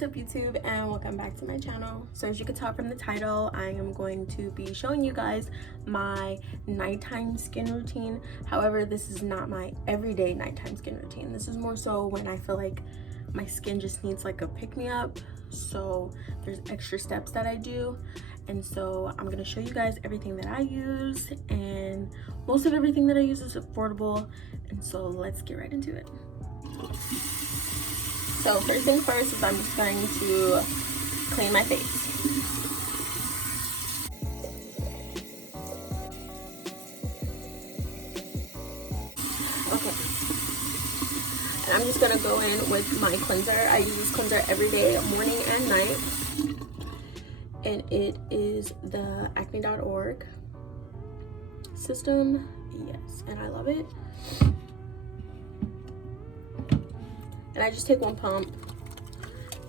What's up YouTube, and welcome back to my channel. So as you can tell from the title, I am going to be showing you guys my nighttime skin routine. However, this is not my everyday nighttime skin routine. This is more so when I feel like my skin just needs like a pick-me-up. So there's extra steps that I do, and so I'm gonna show you guys everything that I use, and most of everything that I use is affordable. And so let's get right into it. So first thing first is I'm just going to clean my face. Okay. And I'm just gonna go in with my cleanser. I use this cleanser every day, morning and night. And it is the acne.org system. Yes, and I love it. And I just take one pump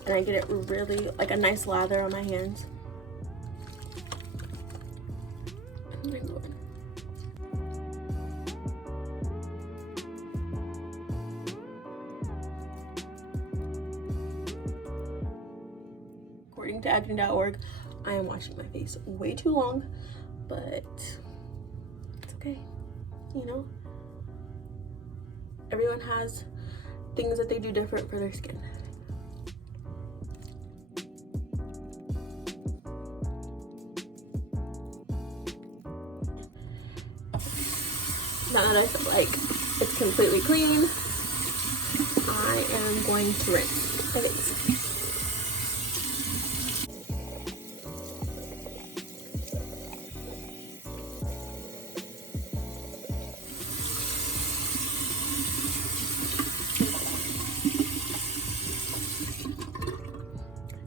and I get it really like a nice lather on my hands. According to acne.org, I am washing my face way too long, but it's okay. You know, everyone has things that they do different for their skin. Now that I feel like it's completely clean, I am going to rinse my face.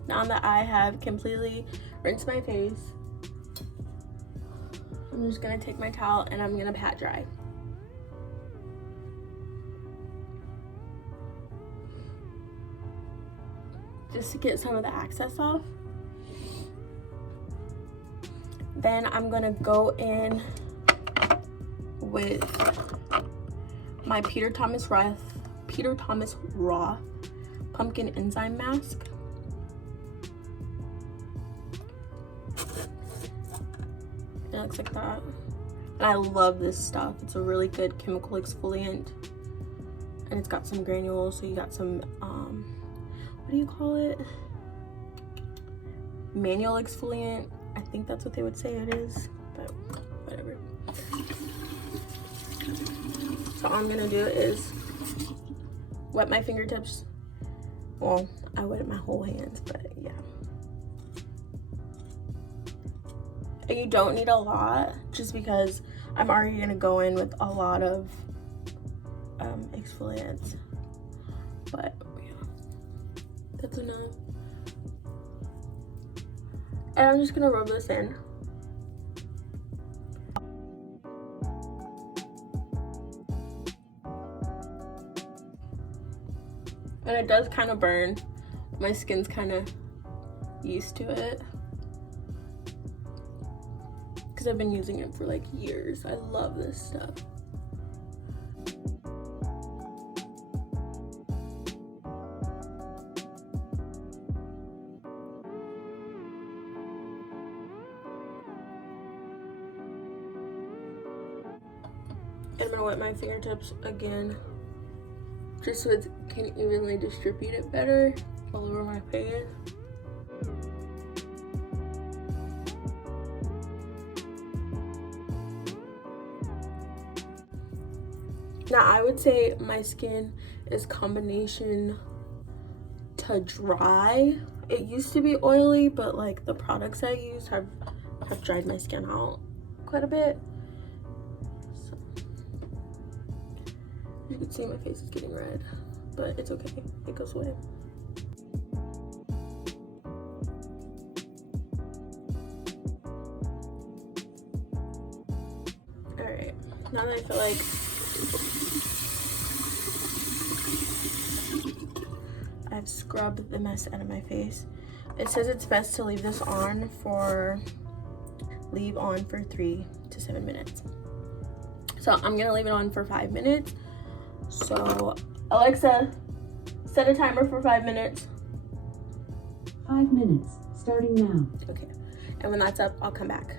Now that I have completely rinsed my face, I'm just gonna take my towel and I'm gonna pat dry. Just to get some of the excess off. Then I'm gonna go in with my Peter Thomas Raw Pumpkin Enzyme Mask. It looks like that, and I love this stuff. It's a really good chemical exfoliant, and it's got some granules, so you got some what do you call it, manual exfoliant. I think that's what they would say it is, but whatever. So all I'm gonna do is wet my fingertips. Well, I wet my whole hands, but yeah. And you don't need a lot, just because I'm already gonna go in with a lot of exfoliants. But yeah, that's enough. And I'm just gonna rub this in. And it does kind of burn. My skin's kind of used to it, because I've been using it for like years. I love this stuff. And I'm gonna wet my fingertips again, just so it can evenly distribute it better all over my face. Now I would say my skin is combination to dry. It used to be oily, but like the products I use have dried my skin out quite a bit. So you can see my face is getting red, but it's okay, it goes away. Alright, now that I feel like I've scrubbed the mess out of my face, it says it's best to leave this on for 3 to 7 minutes. So I'm gonna leave it on for 5 minutes. So Alexa, set a timer for 5 minutes. 5 minutes, starting now. Okay, and when that's up, I'll come back.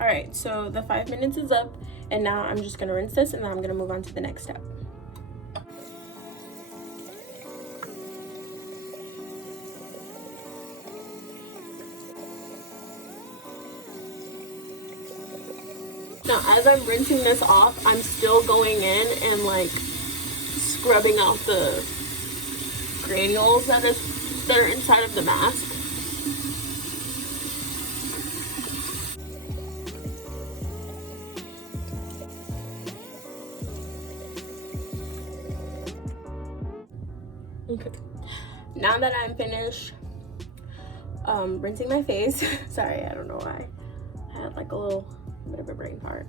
All right, so the 5 minutes is up, and now I'm just gonna rinse this, and then I'm gonna move on to the next step. Now, as I'm rinsing this off, I'm still going in and like scrubbing out the granules that are inside of the mask. Okay. Now that I'm finished rinsing my face, sorry, I don't know why. I had like a little bit of a brain fart.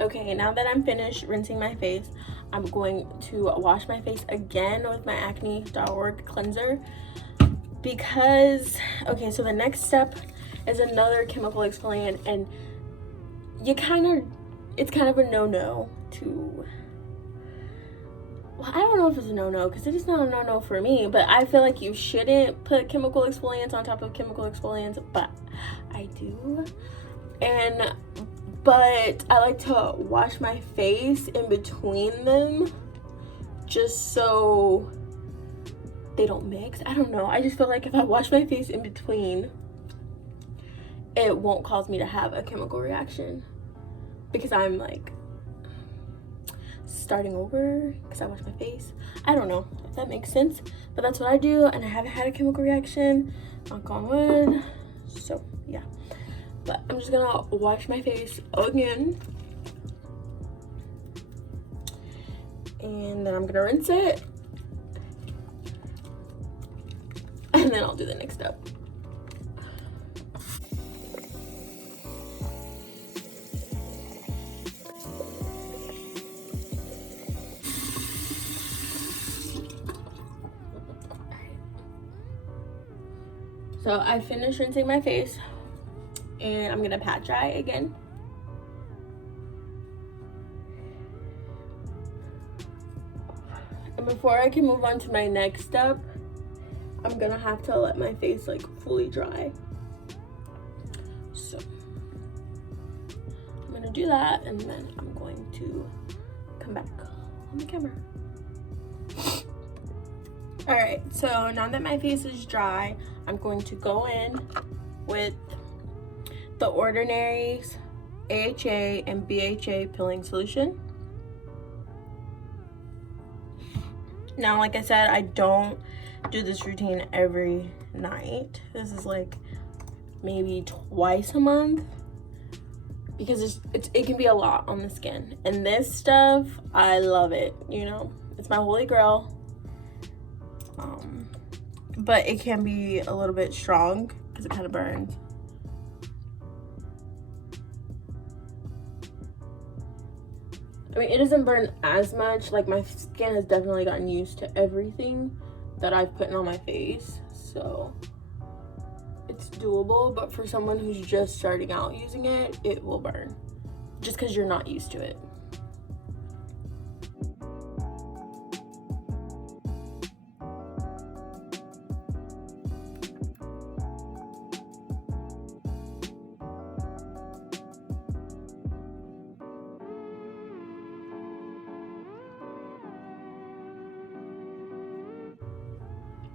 Okay, now that I'm finished rinsing my face, I'm going to wash my face again with my acne.org cleanser because, okay, so the next step is another chemical exfoliant, and it's kind of a no-no to, well, I don't know if it's a no-no because it is not a no-no for me, but I feel like you shouldn't put chemical exfoliants on top of chemical exfoliants, but I do. But I like to wash my face in between them just so they don't mix. I don't know. I just feel like if I wash my face in between, it won't cause me to have a chemical reaction because I'm like starting over because I wash my face. I don't know if that makes sense, but that's what I do, and I haven't had a chemical reaction, knock on wood. So yeah, but I'm just gonna wash my face again, and then I'm gonna rinse it, and then I'll do the next step. So I finished rinsing my face, and I'm gonna pat dry again. And before I can move on to my next step, I'm gonna have to let my face like fully dry. So I'm gonna do that, and then I'm going to come back on the camera. All right, so now that my face is dry, I'm going to go in with the Ordinary's AHA and BHA peeling solution. Now, like I said, I don't do this routine every night. This is like maybe twice a month because it can be a lot on the skin. And this stuff, I love it, you know? It's my holy grail. But it can be a little bit strong because it kind of burns. I mean, it doesn't burn as much. Like, my skin has definitely gotten used to everything that I've put on my face, so it's doable. But for someone who's just starting out using it, it will burn just because you're not used to it.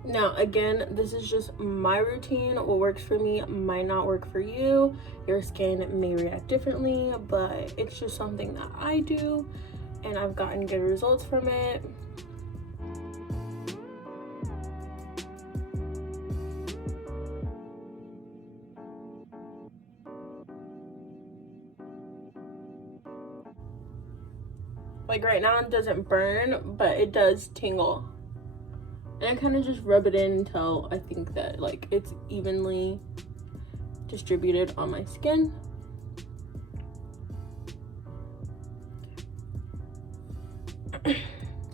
Now, again, this is just my routine. What works for me might not work for you. Your skin may react differently, but it's just something that I do, and I've gotten good results from it. Like right now, it doesn't burn, but it does tingle. And I kind of just rub it in until I think that like it's evenly distributed on my skin.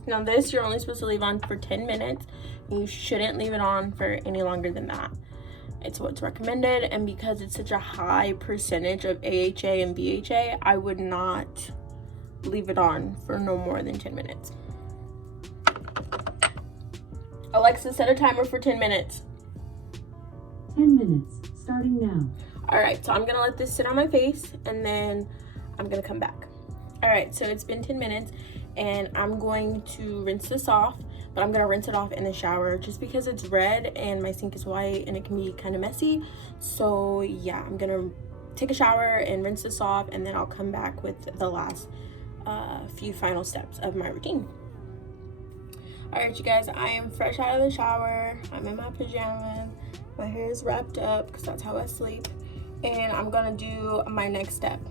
Now this you're only supposed to leave on for 10 minutes. You shouldn't leave it on for any longer than that. It's what's recommended, and because it's such a high percentage of AHA and BHA, I would not leave it on for no more than 10 minutes. Alexa, set a timer for 10 minutes. 10 minutes, starting now. All right, so I'm gonna let this sit on my face and then I'm gonna come back. All right, so it's been 10 minutes and I'm going to rinse this off, but I'm gonna rinse it off in the shower just because it's red and my sink is white and it can be kind of messy. So yeah, I'm gonna take a shower and rinse this off, and then I'll come back with the last few final steps of my routine. All right, you guys, I am fresh out of the shower. I'm in my pajamas. My hair is wrapped up because that's how I sleep. And I'm gonna do my next step.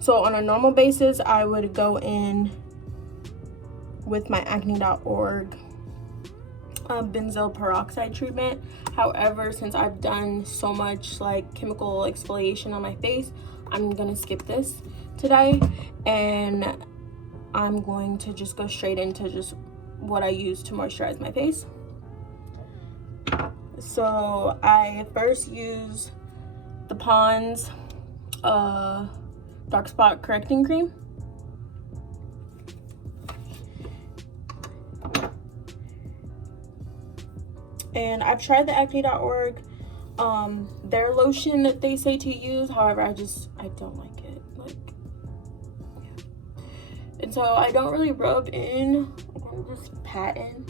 So on a normal basis, I would go in with my acne.org benzoyl peroxide treatment. However, since I've done so much like chemical exfoliation on my face, I'm gonna skip this today, and I'm going to just go straight into just what I use to moisturize my face. So I first use the Pond's dark spot correcting cream. And I've tried the acne.org their lotion that they say to use. However, I don't like it. Like, yeah. And so I don't really rub in. I'm just pat in.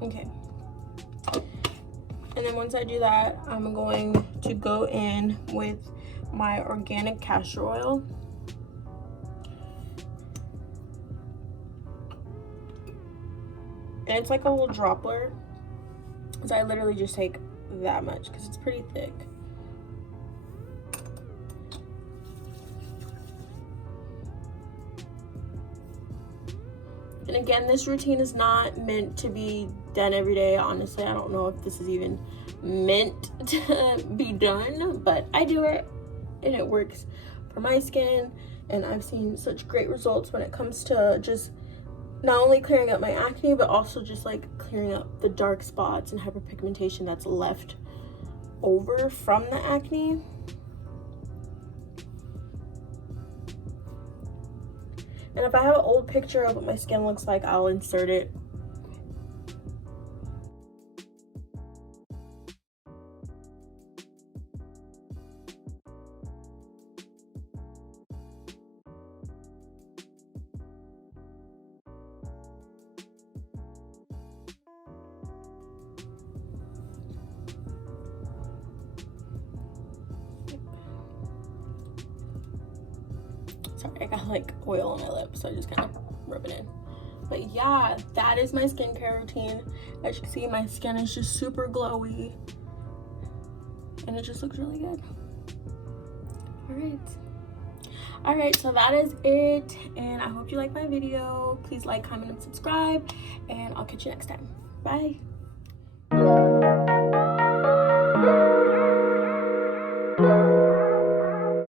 Okay, and then once I do that, I'm going to go in with my organic castor oil. And it's like a little dropper, so I literally just take that much because it's pretty thick. And again, this routine is not meant to be done every day. Honestly, I don't know if this is even meant to be done, but I do it and it works for my skin. And I've seen such great results when it comes to just not only clearing up my acne, but also just like clearing up the dark spots and hyperpigmentation that's left over from the acne. And if I have an old picture of what my skin looks like, I'll insert it. Sorry, I got like oil on my lips, so I just kind of rub it in. But yeah, that is my skincare routine. As you can see, my skin is just super glowy and it just looks really good. All right, so that is it, and I hope you like my video. Please like, comment, and subscribe, and I'll catch you next time. Bye.